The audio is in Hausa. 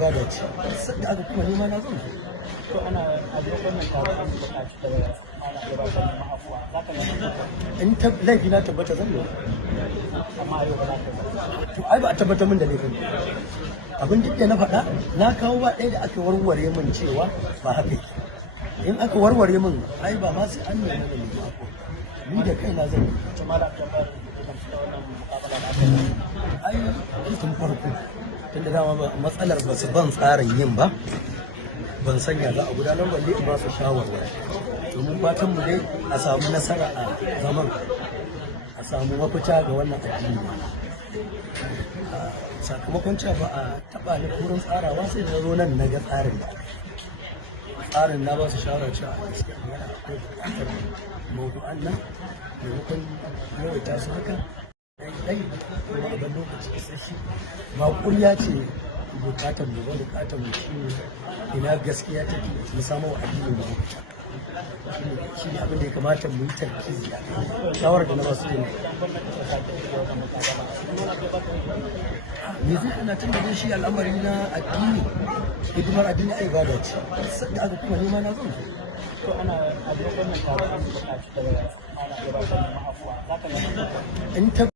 Gada ce, sanda aka kuma nema na zan zo. To ana a wannan taron an buƙaci da ana gabatar da ma'afuwa za ka yi In ta laifi na tabbata zan yi. amma yau ba za ka yi. To ai ba a tabbatar min da laifin. Abin duk da na faɗa na kawo ba ɗaya da aka warware min cewa ba haka yake. In aka warware min ai ba ma sai an nemi da ni ba. Ni da kaina zan yi. To ma da tambayar da wannan mukabala da aka yi. Ai tun farko tunda dama matsalar ba su ban tsarin yin ba ban sanya za a gudanar balle in ba su shawarwari domin fatan mu dai a samu nasara a zaman a samu mafita ga wannan addini sakamakon cewa ba a taba ni wurin tsarawa sai da zo nan na ga tsarin da tsarin na ba su shawara cewa a gaskiya yana akwai bukatar mawdu'an nan maimakon yawaita su haka dai kuma a ban lokaci isasshe ba kuriya ce bukatar mu ba bukatar mu shi ne ina gaskiya take mu samu wa addini da mafita shi ne abin da ya kamata mu yi tarkizi a kai shawarar da na ba su ne ne zai ana tun da shi al'amari na addini hidimar addini a ibada ce sanda aka kuma nema na zan zo. To ana a wannan taron an buƙaci da ana gabatar da ma'afuwa za ka yi.